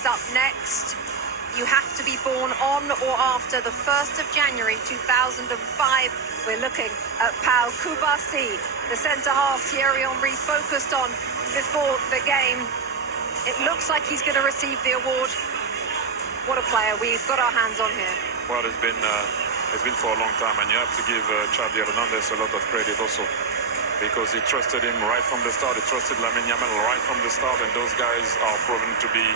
is up next. You have to be born on or after the 1st of January 2005. We're looking at Pau Kubasi, the centre-half Thierry Henry focused on before the game. It looks like he's going to receive the award. What a player we've got our hands on here. Well, it's been for a long time, and you have to give Xavi Hernandez a lot of credit also, because he trusted him right from the start. He trusted Lamine Yamal right from the start, and those guys are proven to be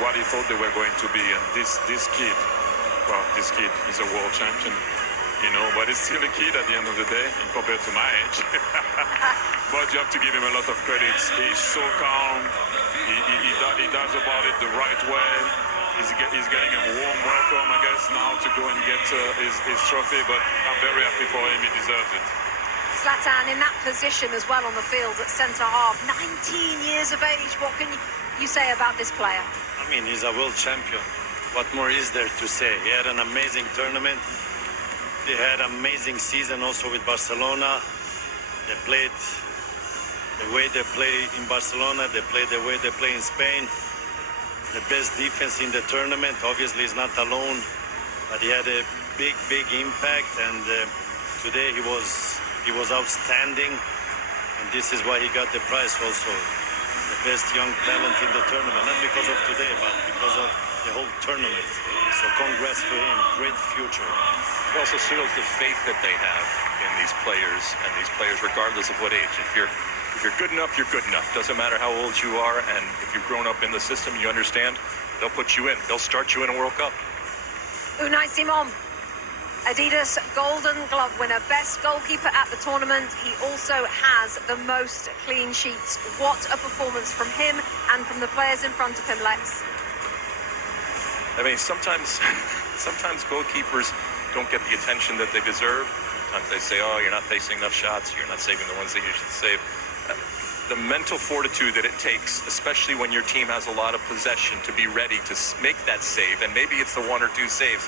what he thought they were going to be. And this kid, well, this kid is a world champion, you know, but he's still a kid at the end of the day compared to my age. But you have to give him a lot of credit. He's so calm. He does about it the right way. He's getting a warm welcome, I guess, now to go and get his trophy, but I'm very happy for him. He deserves it. Zlatan in that position as well on the field at centre-half, 19 years of age. What can you say about this player? I mean, he's a world champion. What more is there to say? He had an amazing tournament. He had an amazing season also with Barcelona. They played the way they play in Barcelona. They played the way they play in Spain. The best defense in the tournament. Obviously, he's not alone, but he had a big impact. And today he was outstanding, and this is why he got the prize also. The best young talent in the tournament, not because of today, but because of the whole tournament. So congrats to him, great future. It also shows the faith that they have in these players, and these players regardless of what age. If you're good enough, you're good enough. Doesn't matter how old you are, and if you've grown up in the system, you understand, they'll put you in. They'll start you in a World Cup. Unai Simon, Adidas Golden Glove winner, best goalkeeper at the tournament. He also has the most clean sheets. What a performance from him and from the players in front of him, Lex. I mean, sometimes goalkeepers don't get the attention that they deserve. Sometimes they say, oh, you're not facing enough shots, you're not saving the ones that you should save. The mental fortitude that it takes, especially when your team has a lot of possession, to be ready to make that save, and maybe it's the one or two saves.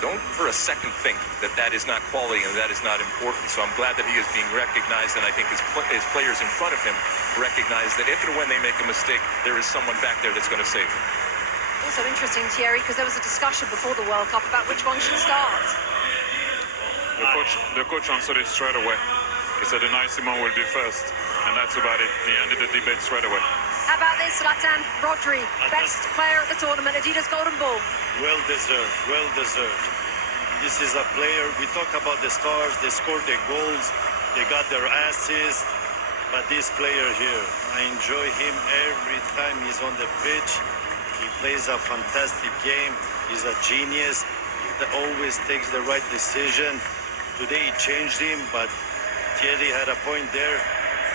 Don't for a second think that is not quality and that is not important. So I'm glad that he is being recognized, and I think his players in front of him recognize that if and when they make a mistake, there is someone back there that's going to save them. Also interesting, Thierry, because there was a discussion before the World Cup about which one should start. The coach answered it straight away. He said Unai Simon will be first, and that's about it. He ended the debate straight away. How about this, Zlatan? Rodri, best player at the tournament, Adidas Golden Ball. Well deserved, well deserved. This is a player, we talk about the stars, they scored their goals, they got their assists, but this player here, I enjoy him every time he's on the pitch. He plays a fantastic game, he's a genius, he always takes the right decision. Today he changed him, but Thierry had a point there.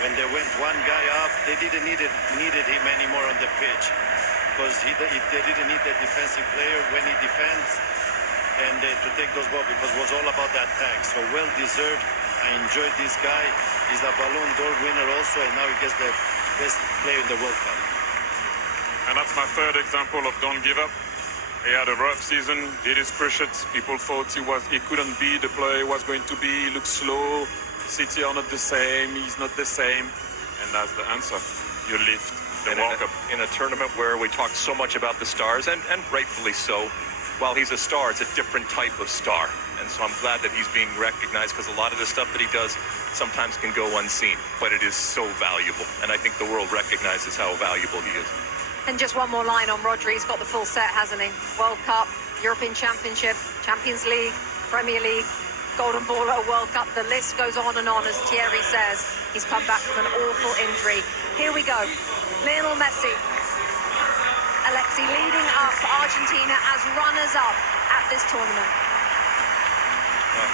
When they went one guy up, they didn't needed him anymore on the pitch, because they didn't need the defensive player when he defends and to take those balls, because it was all about the attack. So well deserved. I enjoyed this guy. He's a Ballon d'Or winner also, and now he gets the best player in the World Cup. And that's my third example of don't give up. He had a rough season, did his cruciate. People thought he couldn't be the player he was going to be. He looked slow. City are not the same. He's not the same. And that's the answer. You lift the World Cup. In a tournament where we talk so much about the stars, and rightfully so, while he's a star, it's a different type of star. And so I'm glad that he's being recognized, because a lot of the stuff that he does sometimes can go unseen, but it is so valuable. And I think the world recognizes how valuable he is. And just one more line on Rodri. He's got the full set, hasn't he? World Cup, European Championship, Champions League, Premier League, Golden Ball at a World Cup. The list goes on, as Thierry says. He's come back from an awful injury. Here we go. Lionel Messi. Alexi leading up Argentina as runners-up at this tournament. Well,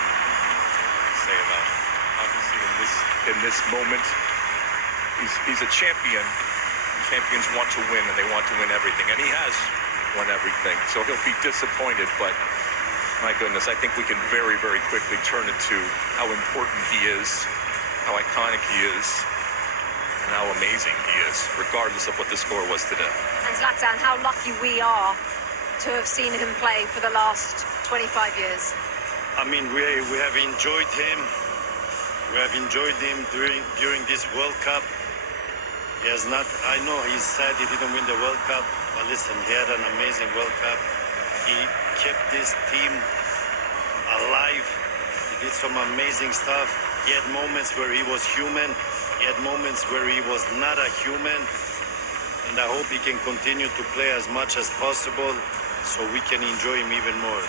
say about it. Obviously, in this moment, he's a champion. Champions want to win, and they want to win everything, and he has won everything. So he'll be disappointed, but my goodness, I think we can very, very quickly turn it to how important he is, how iconic he is, and how amazing he is, regardless of what the score was today. And Zlatan, how lucky we are to have seen him play for the last 25 years. I mean, we have enjoyed him. We have enjoyed him during this World Cup. He has not, I know he's sad he didn't win the World Cup, but listen, he had an amazing World Cup. He kept this team alive. He did some amazing stuff. He had moments where he was human. He had moments where he was not a human. And I hope he can continue to play as much as possible so we can enjoy him even more.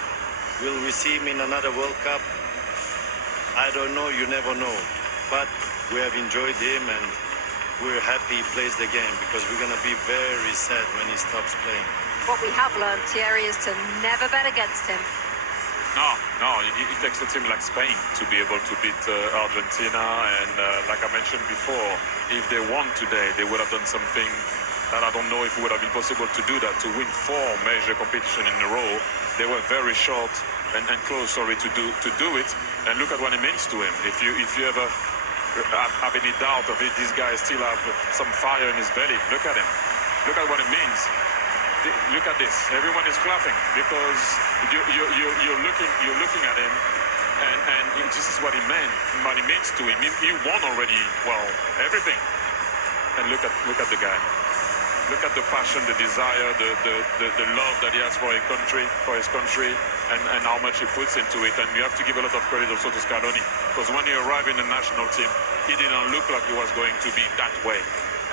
Will we see him in another World Cup? I don't know, you never know. But we have enjoyed him and we're happy he plays the game because we're going to be very sad when he stops playing. What we have learned, Thierry, is to never bet against him. No, it takes a team like Spain to be able to beat Argentina. And like I mentioned before, if they won today, they would have done something that I don't know if it would have been possible to do that, to win 4 major competitions in a row. They were very short and close, to do it. And look at what it means to him. If you ever have any doubt of it, this guy still have some fire in his belly. Look at him. Look at what it means. Look at this. Everyone is clapping because you're looking at him, and this is what he meant. What it means to him. He won already. Well, everything. And look at the guy. Look at the passion, the desire, the love that he has for his country, and how much he puts into it. And you have to give a lot of credit also to Scaloni, because when he arrived in the national team, he didn't look like he was going to be that way.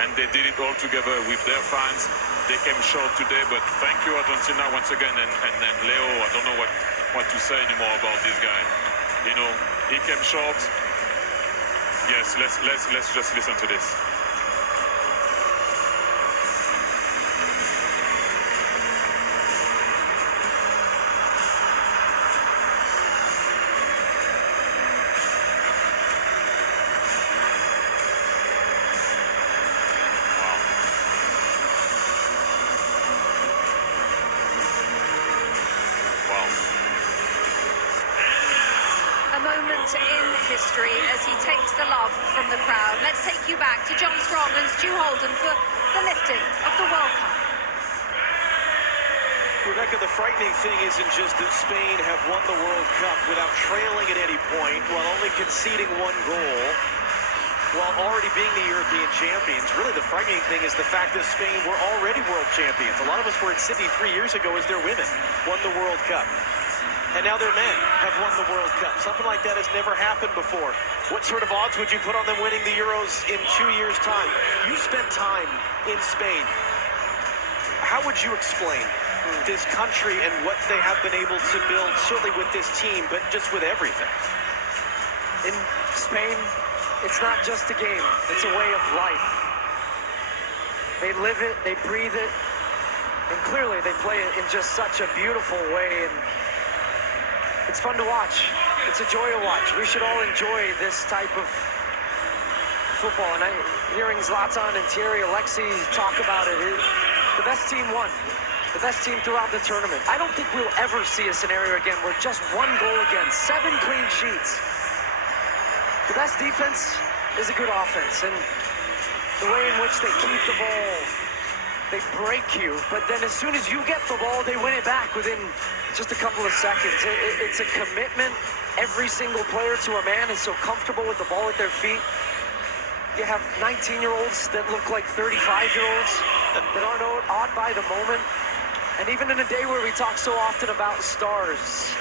And they did it all together with their fans. They came short today, but thank you, Argentina, once again. And Leo, I don't know what to say anymore about this guy. You know, he came short. Yes, let's just listen to this. In history as he takes the love from the crowd. Let's take you back to John Strong and Stu Holden for the lifting of the World Cup. Rebecca, the frightening thing isn't just that Spain have won the World Cup without trailing at any point, while only conceding 1 goal, while already being the European champions. Really, the frightening thing is the fact that Spain were already world champions. A lot of us were in Sydney 3 years ago as their women won the World Cup. And now their men have won the World Cup. Something like that has never happened before. What sort of odds would you put on them winning the Euros in 2 years' time? You spent time in Spain. How would you explain this country and what they have been able to build, certainly with this team, but just with everything? In Spain, it's not just a game. It's a way of life. They live it, they breathe it, and clearly they play it in just such a beautiful way. And it's fun to watch. It's a joy to watch. We should all enjoy this type of football. And hearing Zlatan and Thierry Alexis talk about it, the best team won. The best team throughout the tournament. I don't think we'll ever see a scenario again where just 1 goal against, 7 clean sheets. The best defense is a good offense. And the way in which they keep the ball, they break you, but then as soon as you get the ball, they win it back within just a couple of seconds. It's a commitment. Every single player to a man is so comfortable with the ball at their feet. You have 19-year-olds that look like 35-year-olds that aren't awed by the moment. And even in a day where we talk so often about stars,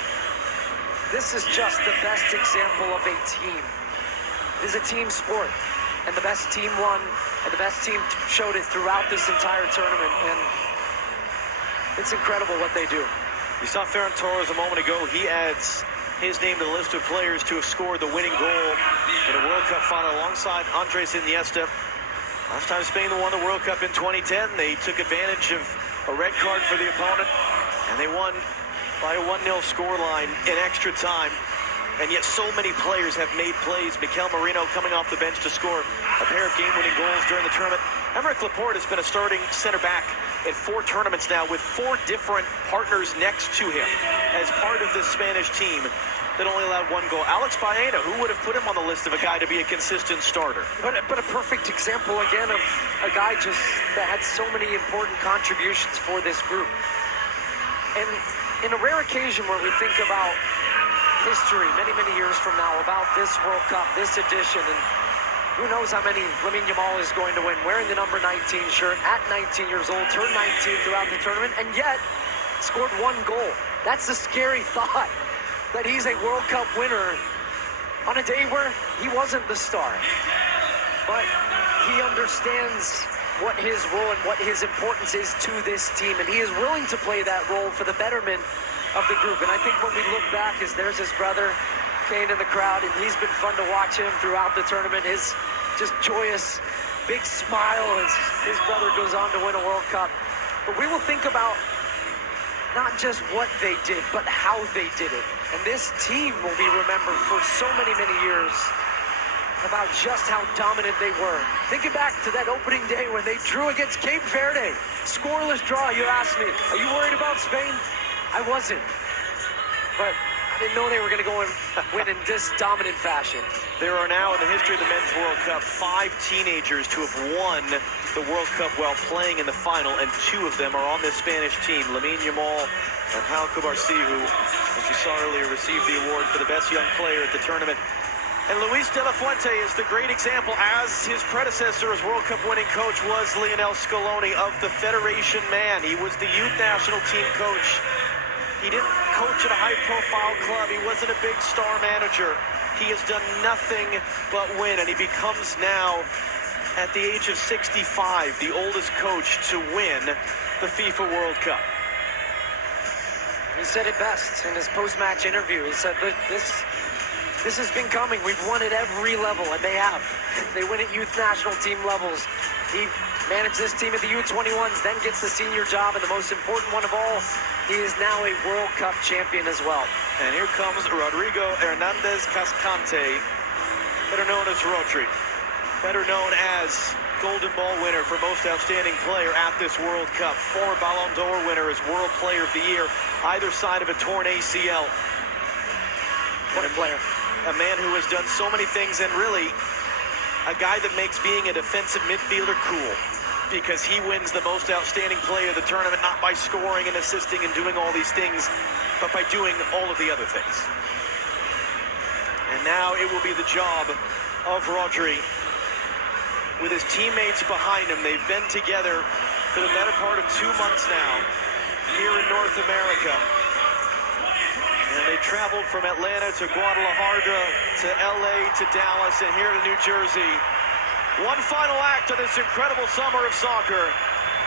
this is just the best example of a team. It is a team sport. And the best team won, and the best team showed it throughout this entire tournament. And it's incredible what they do. You saw Ferran Torres a moment ago. He adds his name to the list of players to have scored the winning goal in a World Cup final alongside Andres Iniesta. Last time Spain won the World Cup in 2010, they took advantage of a red card for the opponent, and they won by a 1-0 scoreline in extra time. And yet so many players have made plays. Mikel Merino coming off the bench to score a pair of game-winning goals during the tournament. Aymeric Laporte has been a starting center back in 4 tournaments now with 4 different partners next to him as part of this Spanish team that only allowed 1 goal. Alex Baena, who would have put him on the list of a guy to be a consistent starter? But a perfect example, again, of a guy just that had so many important contributions for this group. And in a rare occasion where we think about history many years from now, about this World Cup, this edition, and Who knows how many Lamine Yamal is going to win, wearing the number 19 shirt at 19 years old, turned 19 throughout the tournament, and yet scored 1 goal. That's a scary thought, that he's a World Cup winner on a day where he wasn't the star. But he understands what his role and what his importance is to this team, and he is willing to play that role for the betterment of the group. And I think when we look back, there's his brother Kane in the crowd, and he's been fun to watch him throughout the tournament. His just joyous, big smile as his brother goes on to win a World Cup. But we will think about not just what they did, but how they did it. And this team will be remembered for so many, many years about just how dominant they were. Thinking back to that opening day when they drew against Cape Verde, scoreless draw. You asked me, are you worried about Spain? I wasn't, but I didn't know they were going to go and win in this dominant fashion. There are now, in the history of the Men's World Cup, 5 teenagers to have won the World Cup while playing in the final, and 2 of them are on this Spanish team. Lamine Yamal and Pau Cubarsí, who, as you saw earlier, received the award for the best young player at the tournament. And Luis de la Fuente is the great example, as his predecessor as World Cup winning coach was Lionel Scaloni, of the Federation man. He was the youth national team coach. He didn't coach at a high-profile club. He wasn't a big star manager. He has done nothing but win, and he becomes now, at the age of 65, the oldest coach to win the FIFA World Cup. He said it best in his post-match interview. He said, this has been coming. We've won at every level, and they have. They win at youth national team levels. He managed this team at the U21s, then gets the senior job, and the most important one of all, he is now a World Cup champion as well. And here comes Rodrigo Hernandez Cascante, better known as Rodri, better known as Golden Ball winner for most outstanding player at this World Cup, former Ballon d'Or winner as World Player of the Year, either side of a torn ACL. What a player. A man who has done so many things, and really a guy that makes being a defensive midfielder cool, because he wins the most outstanding player of the tournament, not by scoring and assisting and doing all these things, but by doing all of the other things. And now it will be the job of Rodri, with his teammates behind him. They've been together for the better part of 2 months now here in North America. And they traveled from Atlanta to Guadalajara to LA to Dallas and here to New Jersey. One final act of this incredible summer of soccer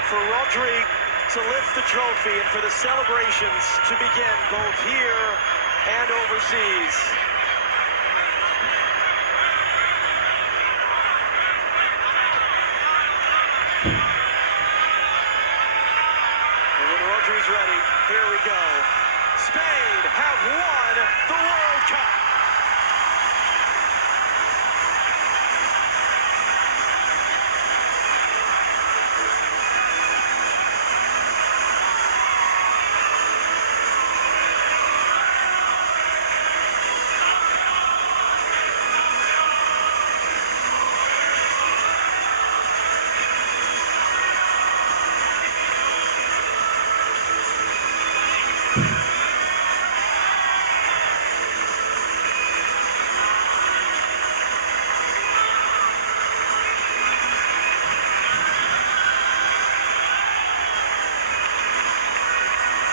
for Rodri to lift the trophy and for the celebrations to begin both here and overseas. And when Rodri's ready, here we go. Spain have won the World Cup.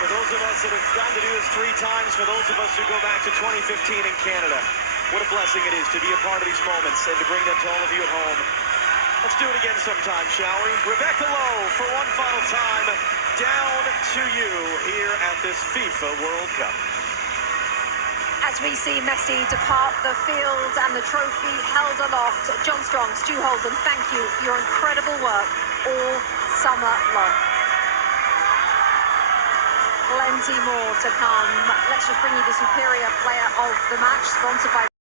For those of us that have gotten to do this 3 times, for those of us who go back to 2015 in Canada, what a blessing it is to be a part of these moments and to bring them to all of you at home. Let's do it again sometime, shall we? Rebecca Lowe for one final time, down to you here at this FIFA World Cup. As we see Messi depart the field and the trophy held aloft, John Strong, Stu Holden, thank you for your incredible work all summer long. Plenty more to come. Let's just bring you the superior player of the match, sponsored by